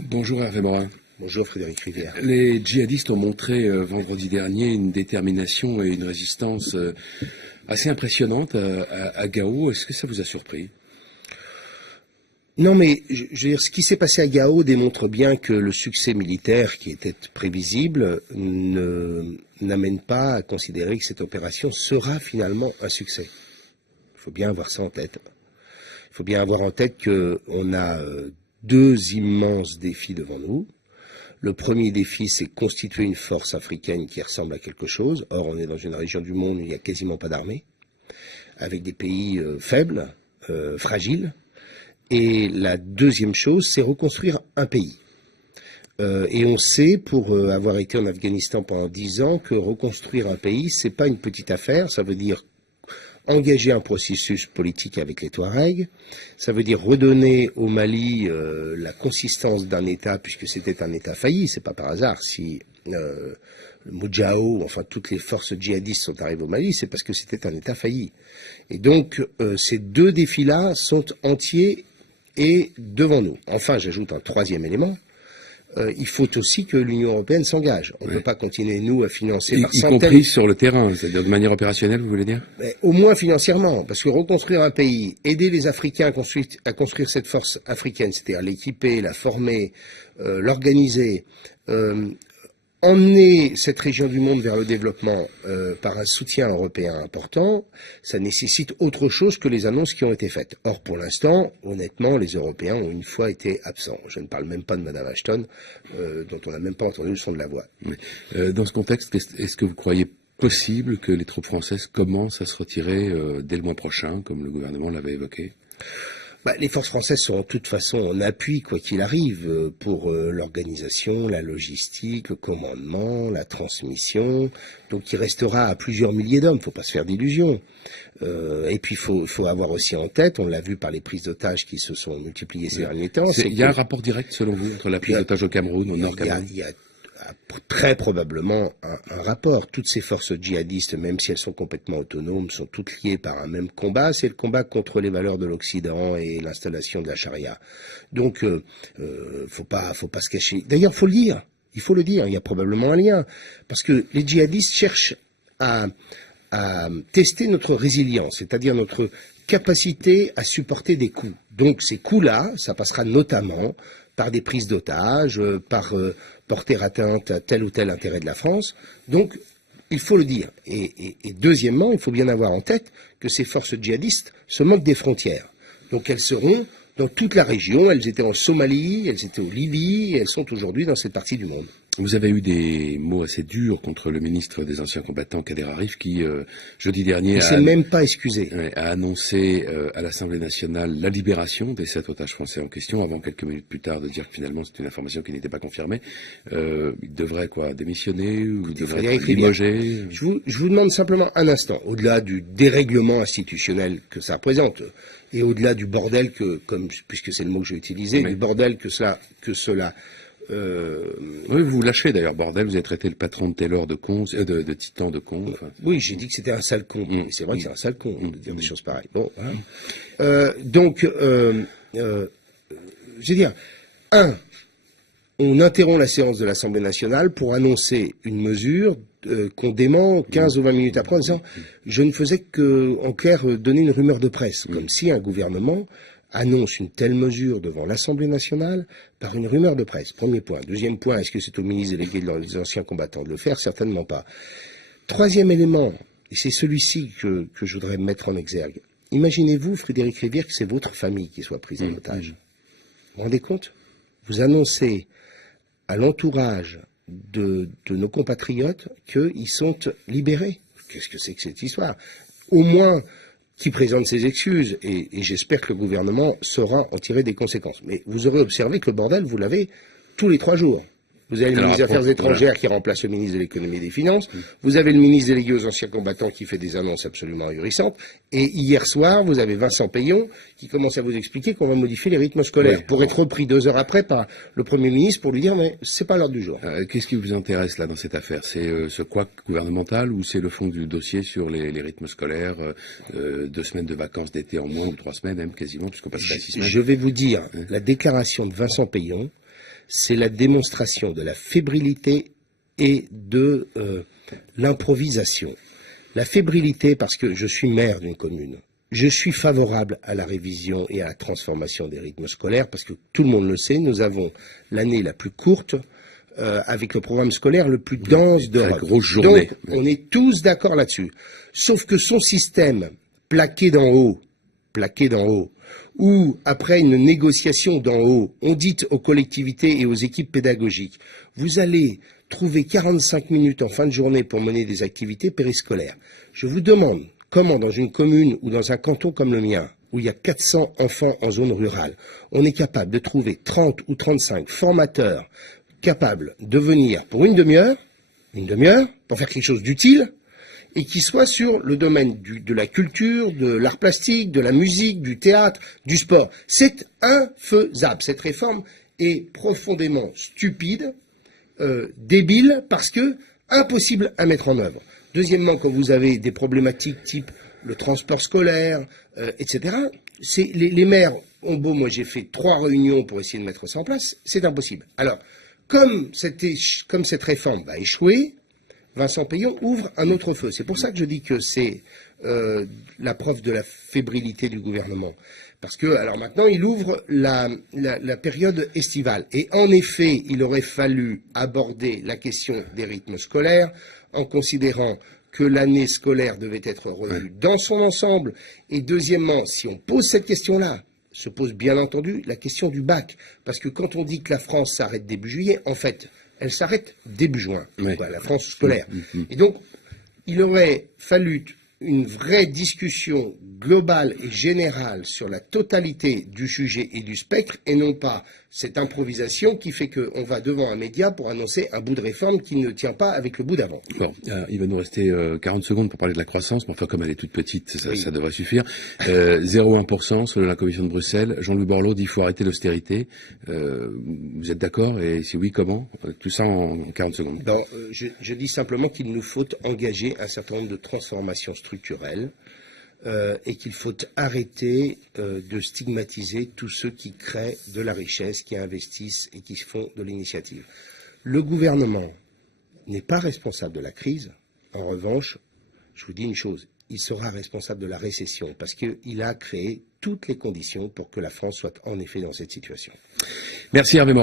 Bonjour Hervé Morin. Bonjour Frédéric Rivière. Les djihadistes ont montré vendredi dernier une détermination et une résistance assez impressionnante à Gao. Est-ce que ça vous a surpris? Non mais, je veux dire, ce qui s'est passé à Gao démontre bien que le succès militaire qui était prévisible n'amène pas à considérer que cette opération sera finalement un succès. Il faut bien avoir ça en tête. Il faut bien avoir en tête qu'on a deux immenses défis devant nous. Le premier défi, c'est constituer une force africaine qui ressemble à quelque chose. Or, on est dans une région du monde où il n'y a quasiment pas d'armée, avec des pays faibles, fragiles. Et la deuxième chose, c'est reconstruire un pays. Et on sait, pour avoir été en Afghanistan pendant 10 ans, que reconstruire un pays, c'est pas une petite affaire. Ça veut dire engager un processus politique avec les Touaregs. Ça veut dire redonner au Mali la consistance d'un État, puisque c'était un État failli. C'est pas par hasard si le Mojao, enfin toutes les forces djihadistes sont arrivées au Mali, c'est parce que c'était un État failli. Et donc ces deux défis-là sont entiers et devant nous. Enfin, j'ajoute un troisième élément. Il faut aussi que l'Union européenne s'engage. On ne peut pas continuer, nous, à financer par centaines... Y compris sur le terrain, c'est-à-dire de manière opérationnelle, vous voulez dire? Mais au moins financièrement, parce que reconstruire un pays, aider les Africains à construire cette force africaine, c'est-à-dire l'équiper, la former, l'organiser, emmener cette région du monde vers le développement par un soutien européen important, ça nécessite autre chose que les annonces qui ont été faites. Or, pour l'instant, honnêtement, les Européens ont une fois été absents. Je ne parle même pas de Mme Ashton, dont on n'a même pas entendu le son de la voix. Dans ce contexte, est-ce que vous croyez possible que les troupes françaises commencent à se retirer dès le mois prochain, comme le gouvernement l'avait évoqué? Les forces françaises sont de toute façon en appui, quoi qu'il arrive, pour l'organisation, la logistique, le commandement, la transmission. Donc il restera à plusieurs milliers d'hommes, il ne faut pas se faire d'illusions. Et puis il faut avoir aussi en tête, on l'a vu par les prises d'otages qui se sont multipliées ces derniers temps. Il y a un rapport direct, selon vous, entre la prise d'otages au Cameroun, au Nord Cameroun? Il y a très probablement un rapport. Toutes ces forces djihadistes, même si elles sont complètement autonomes, sont toutes liées par un même combat. C'est le combat contre les valeurs de l'Occident et l'installation de la charia. Donc, faut pas se cacher. D'ailleurs, faut le dire. Il faut le dire. Il y a probablement un lien, parce que les djihadistes cherchent à tester notre résilience, c'est-à-dire notre capacité à supporter des coups. Donc, ces coups-là, ça passera notamment par des prises d'otages, par porter atteinte à tel ou tel intérêt de la France. Donc, il faut le dire. Et deuxièmement, il faut bien avoir en tête que ces forces djihadistes se moquent des frontières. Donc, elles seront dans toute la région. Elles étaient en Somalie, elles étaient au Libye, et elles sont aujourd'hui dans cette partie du monde. Vous avez eu des mots assez durs contre le ministre des Anciens Combattants, Kader Arif, qui, jeudi dernier, il s'est même pas excusé. A annoncé à l'Assemblée nationale la libération des 7 otages français en question, avant quelques minutes plus tard de dire que finalement c'est une information qui n'était pas confirmée. Il devrait démissionner ou il devrait être limogé? Je vous demande simplement un instant, au-delà du dérèglement institutionnel que ça représente, et au-delà du bordel puisque c'est le mot que j'ai utilisé, du bordel que cela oui, vous l'achevez d'ailleurs, bordel. Vous avez traité le patron de Taylor de con, de Titan de con. Enfin. Oui, j'ai dit que c'était un sale con. C'est vrai que c'est un sale con de dire des choses pareilles. Bon, donc, je veux dire, on interrompt la séance de l'Assemblée nationale pour annoncer une mesure qu'on dément 15 ou 20 minutes après en disant je ne faisais que, en clair, donner une rumeur de presse, comme si un gouvernement annonce une telle mesure devant l'Assemblée nationale par une rumeur de presse. Premier point. Deuxième point, est-ce que c'est au ministre délégué des Anciens Combattants de le faire? Certainement pas. Troisième élément, et c'est celui-ci que je voudrais mettre en exergue. Imaginez-vous, Frédéric Rivière, que c'est votre famille qui soit prise en otage. Vous vous rendez compte? Vous annoncez à l'entourage de nos compatriotes qu'ils sont libérés. Qu'est-ce que c'est que cette histoire? Au moins qui présente ses excuses, et j'espère que le gouvernement saura en tirer des conséquences. Mais vous aurez observé que le bordel, vous l'avez tous les 3 jours. Vous avez le ministre des Affaires étrangères qui remplace le ministre de l'économie et des finances. Vous avez le ministre délégué aux anciens combattants qui fait des annonces absolument ahurissantes. Et hier soir, vous avez Vincent Payon qui commence à vous expliquer qu'on va modifier les rythmes scolaires pour être repris 2 heures après par le Premier ministre pour lui dire mais c'est pas l'ordre du jour. Qu'est-ce qui vous intéresse là dans cette affaire? C'est ce couac gouvernemental ou c'est le fond du dossier sur les rythmes scolaires, 2 semaines de vacances d'été en moins ou 3 semaines même quasiment puisqu'on passerait à 6 semaines? Je vais vous dire, la déclaration de Vincent Payon, c'est la démonstration de la fébrilité et de l'improvisation. La fébrilité, parce que je suis maire d'une commune. Je suis favorable à la révision et à la transformation des rythmes scolaires, parce que tout le monde le sait, nous avons l'année la plus courte, avec le programme scolaire le plus dense d'Europe. Grosse journée. Donc, on est tous d'accord là-dessus. Sauf que son système, plaqué d'en haut, ou après une négociation d'en haut, on dit aux collectivités et aux équipes pédagogiques, vous allez trouver 45 minutes en fin de journée pour mener des activités périscolaires. Je vous demande comment, dans une commune ou dans un canton comme le mien, où il y a 400 enfants en zone rurale, on est capable de trouver 30 ou 35 formateurs capables de venir pour une demi-heure, pour faire quelque chose d'utile, et qui soit sur le domaine de la culture, de l'art plastique, de la musique, du théâtre, du sport. C'est infaisable. Cette réforme est profondément stupide, débile, parce que impossible à mettre en œuvre. Deuxièmement, quand vous avez des problématiques type le transport scolaire, etc., les maires ont beau, moi j'ai fait 3 réunions pour essayer de mettre ça en place, c'est impossible. Alors, comme cette réforme va échouer, Vincent Peillon ouvre un autre feu. C'est pour ça que je dis que c'est la preuve de la fébrilité du gouvernement. Parce que, alors maintenant, il ouvre la période estivale. Et en effet, il aurait fallu aborder la question des rythmes scolaires en considérant que l'année scolaire devait être revue dans son ensemble. Et deuxièmement, si on pose cette question-là, se pose bien entendu la question du bac. Parce que quand on dit que la France s'arrête début juillet, en fait, elle s'arrête début juin, la France scolaire. Et donc, il aurait fallu une vraie discussion globale et générale sur la totalité du sujet et du spectre, et non pas cette improvisation qui fait qu'on va devant un média pour annoncer un bout de réforme qui ne tient pas avec le bout d'avant. Bon, il va nous rester 40 secondes pour parler de la croissance, mais enfin comme elle est toute petite, ça devrait suffire. 0,1% selon la Commission de Bruxelles. Jean-Louis Borloo dit qu'il faut arrêter l'austérité. Vous êtes d'accord? Et si oui, comment? Tout ça en 40 secondes. Non, je dis simplement qu'il nous faut engager un certain nombre de transformations structurelles et qu'il faut arrêter de stigmatiser tous ceux qui créent de la richesse, qui investissent et qui font de l'initiative. Le gouvernement n'est pas responsable de la crise. En revanche, je vous dis une chose, il sera responsable de la récession parce qu'il a créé toutes les conditions pour que la France soit en effet dans cette situation. Merci Hervé Morin.